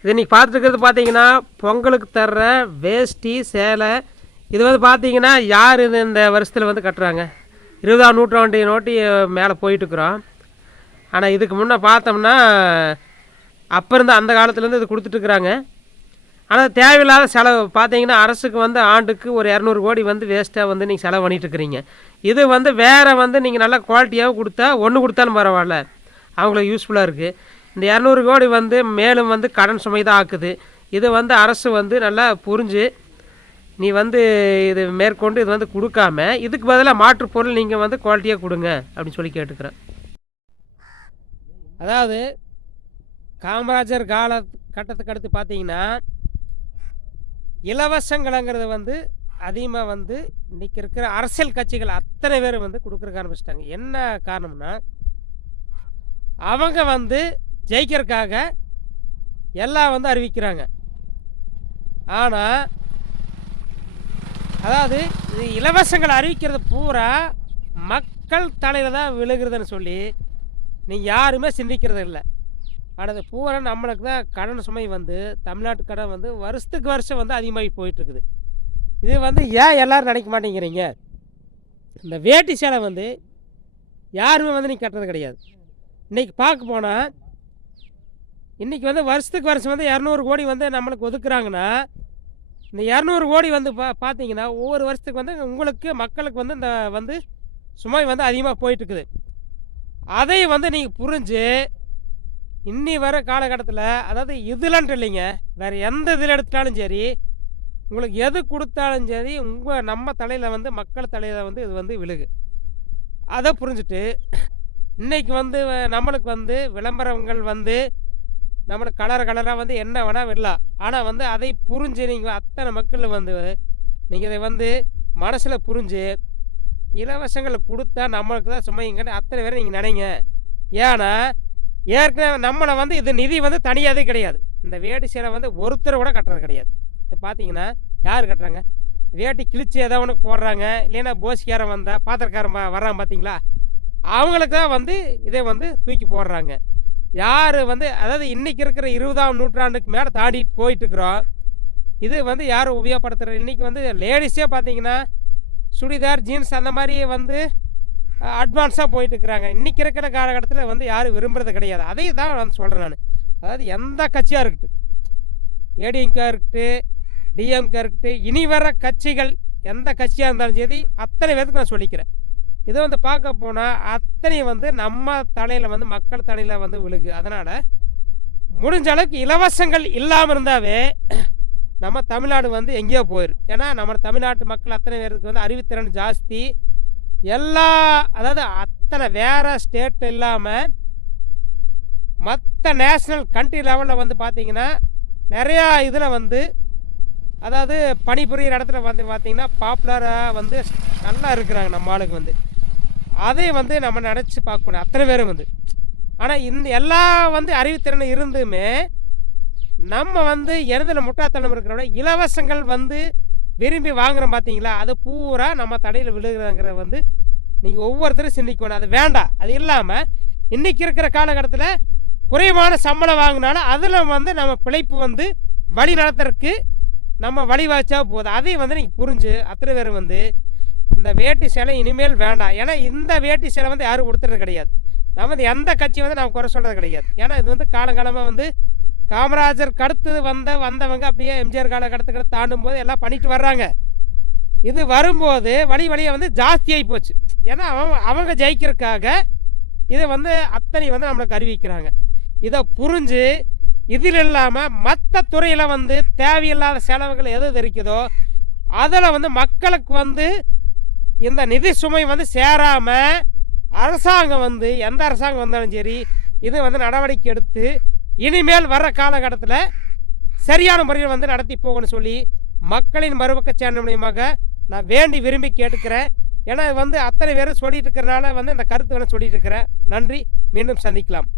இது இன்றைக்கி பார்த்துருக்கிறது பார்த்தீங்கன்னா பொங்கலுக்கு தர்ற வேஷ்டி சேலை. இது வந்து பார்த்தீங்கன்னா யார் இது இந்த வருஷத்தில் வந்து கட்டுறாங்க? இருபதாம் நூற்றாண்டு நோட்டி மேலே போயிட்டுருக்குறோம். ஆனால் இதுக்கு முன்னே பார்த்தோம்னா அப்போ இருந்த அந்த காலத்துலேருந்து இது கொடுத்துட்ருக்குறாங்க ஆனால் தேவையில்லாத செலவு. பார்த்தீங்கன்னா அரசுக்கு வந்து ஆண்டுக்கு ஒரு இரநூறு கோடி வந்து வேஸ்ட்டாக வந்து நீங்கள் செலவு பண்ணிகிட்ருக்குறீங்க இது வந்து வேறு வந்து நீங்கள் நல்லா குவாலிட்டியாக கொடுத்தா ஒன்று கொடுத்தாலும் பரவாயில்ல. அவங்களுக்கு யூஸ்ஃபுல்லாக இருக்குது இந்த இரநூறு கோடி வந்து மேலும் வந்து கடன் சுமை தான் ஆக்குது. இது வந்து அரசு வந்து நல்லா புரிஞ்சு நீ வந்து இது மேற்கொண்டு இது வந்து கொடுக்காம இதுக்கு பதிலாக மாற்று பொருள் நீங்கள் வந்து குவாலிட்டியாக கொடுங்க அப்படின்னு சொல்லி கேட்டுக்கிறேன். அதாவது காமராஜர் கால கட்டத்துக்கு அடுத்து பார்த்தீங்கன்னா இலவசங்கள்ங்கிறது வந்து அதிகமாக வந்து இன்றைக்கி இருக்கிற அரசியல் கட்சிகள் அத்தனை பேர் வந்து கொடுக்குறக்கு ஆரம்பிச்சிட்டாங்க. என்ன காரணம்னா அவங்க வந்து ஜெயிக்கிறதுக்காக எல்லாம் வந்து அறிவிக்கிறாங்க. ஆனால் அதாவது இது இலவசங்களை அறிவிக்கிறது பூரா மக்கள் தலையில் தான் விழுகிறதுன்னு சொல்லி நீ யாருமே சிந்திக்கிறது இல்லை. ஆனால் அது பூரா நம்மளுக்கு தான் கடன் சுமை வந்து தமிழ்நாட்டு கடன் வந்து வருஷத்துக்கு வருஷம் வந்து அதிகமாகி போயிட்டுருக்குது. இது வந்து ஏன் எல்லோரும் நினைக்க மாட்டேங்கிறீங்க? இந்த வேட்டி சேலை வந்து யாருமே வந்து நீங்கள் கட்டுறது கிடையாது. இன்றைக்கி பார்க்க போனால் இன்றைக்கி வந்து வருஷத்துக்கு வருஷம் வந்து இரநூறு கோடி வந்து நம்மளுக்கு ஒதுக்குறாங்கன்னா இந்த இரநூறு கோடி வந்து பா பார்த்தீங்கன்னா ஒவ்வொரு வருஷத்துக்கு வந்து உங்களுக்கு மக்களுக்கு வந்து இந்த வந்து சுமை வந்து அதிகமாக போயிட்டுருக்குது. அதை வந்து நீங்கள் புரிஞ்சு இன்னி வர காலகட்டத்தில் அதாவது இதுலன்ட்டு இல்லைங்க வேறு எந்த இதில் எடுத்துட்டாலும் சரி உங்களுக்கு எது கொடுத்தாலும் சரி உங்கள் நம்ம தலையில் வந்து மக்கள் தலையில் வந்து இது வந்து விழுகு. அதை புரிஞ்சுட்டு இன்றைக்கி வந்து நம்மளுக்கு வந்து விளம்பரங்கள் வந்து நம்மளுக்கு கலர் கலராக வந்து என்ன வேணால் விடலாம். ஆனால் வந்து அதை புரிஞ்சு நீங்கள் அத்தனை மக்கள் வந்து நீங்கள் இதை வந்து மனசில் புரிஞ்சு இலவசங்களை கொடுத்தா நம்மளுக்கு தான் சுமைங்கன்னு அத்தனை பேரை நீங்கள் நினைங்க. ஏன்னா ஏற்கனவே நம்மளை வந்து இது நிதி வந்து தனியாதே கிடையாது. இந்த வேட்டி சேலை வந்து ஒருத்தர் கூட கட்டுறது கிடையாது. இப்போ பார்த்தீங்கன்னா யார் கட்டுறாங்க? வேட்டி கிழிச்சு ஏதோ ஒன்று போடுறாங்க. இல்லைன்னா போசிக்காரன் வந்தால் பாத்திரக்காரன் வர்றாங்க வர்றான் பார்த்தீங்களா அவங்களுக்கு தான் வந்து இதை வந்து தூக்கி போடுறாங்க. யார் வந்து அதாவது இன்றைக்கி இருக்கிற இருபதாம் நூற்றாண்டுக்கு மேலே தாண்டிட்டு போயிட்டுருக்குறோம். இது வந்து யாரும் உபயோகப்படுத்துகிற இன்றைக்கி வந்து லேடிஸே பார்த்தீங்கன்னா சுடிதார் ஜீன்ஸ் அந்த மாதிரி வந்து அட்வான்ஸாக போயிட்டுருக்குறாங்க. இன்றைக்கி இருக்கிற காலகட்டத்தில் வந்து யாரும் விரும்புறது கிடையாது. அதையும் தான் வந்து சொல்கிறேன் நான். அதாவது எந்த கட்சியாக இருக்கட்டும் ஏடிஎம்கே இருக்கட்டு டிஎம்கே இருக்கட்டு இனி வர கட்சிகள் எந்த கட்சியாக இருந்தாலும் சரி அத்தனை பேருக்கு நான் சொல்லிக்கிறேன். இதை வந்து பார்க்க போனால் அத்தனை வந்து நம்ம தலையில் வந்து மக்கள் தலையில் வந்து விழுகு. அதனால் முடிஞ்ச அளவுக்கு இலவசங்கள் இல்லாமல் இருந்தாவே நம்ம தமிழ்நாடு வந்து எங்கேயோ போயிடும் ஏன்னா நம்ம தமிழ்நாட்டு மக்கள் அத்தனை பேருக்கு வந்து அறிவுத்திறன் ஜாஸ்தி. எல்லா அதாவது அத்தனை வேறு ஸ்டேட் இல்லாமல் மற்ற நேஷ்னல் கண்ட்ரி லெவலில் வந்து பார்த்திங்கன்னா நிறையா இதில் வந்து அதாவது பணிபுரியிற இடத்துல வந்து பார்த்திங்கன்னா பாப்புலராக வந்து நல்லா இருக்கிறாங்க நம்ம ஆளுக்கு வந்து. அதை வந்து நம்ம நினச்சி பார்க்கணும். அத்தனை பேரும் வந்து. ஆனால் இந்த எல்லா வந்து அறிவுத்திறனும் இருந்துமே நம்ம வந்து எருதில் முட்டாத்தனம் இருக்கிறோட இலவசங்கள் வந்து விரும்பி வாங்குகிறோம் பார்த்தீங்களா அது பூரா நம்ம தடையில் விழுகிறங்கிற வந்து நீங்கள் ஒவ்வொருத்தரும் சிந்திக்கணும். அது வேண்டாம். அது இல்லாமல் இன்றைக்கி இருக்கிற காலகட்டத்தில் குறைவான சம்பளம் வாங்கினாலும் அதில் வந்து நம்ம பிழைப்பு வந்து வழி நடத்துறதுக்கு நம்ம வழி வச்சா போதும். அதையும் வந்து நீங்கள் புரிஞ்சு அத்தனை பேர் வந்து இந்த வேட்டி சேலை இனிமேல் வேண்டாம். ஏன்னா இந்த வேட்டி சேலை வந்து யாரும் கொடுத்துறது கிடையாது. நம்ம வந்து எந்த கட்சி வந்து நம்ம குறை சொல்கிறது கிடையாது. ஏன்னா இது வந்து காலங்காலமாக வந்து காமராஜர் அடுத்து வந்த வந்தவங்க அப்படியே எம்ஜிஆர் காலகட்டத்துக்கு தாண்டும் போது எல்லாம் பண்ணிட்டு வர்றாங்க. இது வரும்போது வழி வழியாக வந்து ஜாஸ்தியாகி போச்சு. ஏன்னா அவங்க அவங்க ஜெயிக்கிறதுக்காக இதை வந்து அத்தனை வந்து நம்மளுக்கு அறிவிக்கிறாங்க. இதை புரிஞ்சு இதில் இல்லாமல் மற்ற துறையில் வந்து தேவையில்லாத செலவுகள் எது இருக்குதோ அதில் வந்து மக்களுக்கு வந்து இந்த நிதி சுமை வந்து சேராமல் அரசாங்கம் வந்து எந்த அரசாங்கம் வந்தாலும் சரி இது வந்து நடவடிக்கை எடுத்து இனிமேல் வர்ற காலகட்டத்தில் சரியான முறையில் வந்து நடத்தி போகணும்னு சொல்லி மக்களின் மறுபக்க சேனல் மூலியமாக நான் வேண்டி விரும்பி கேட்டுக்கிறேன். ஏன்னா வந்து அத்தனை பேரும் சொல்லிட்டு இருக்கிறனால வந்து இந்த கருத்து வேணும் சொல்லிட்டு இருக்கிறேன். நன்றி. மீண்டும் சந்திக்கலாம்.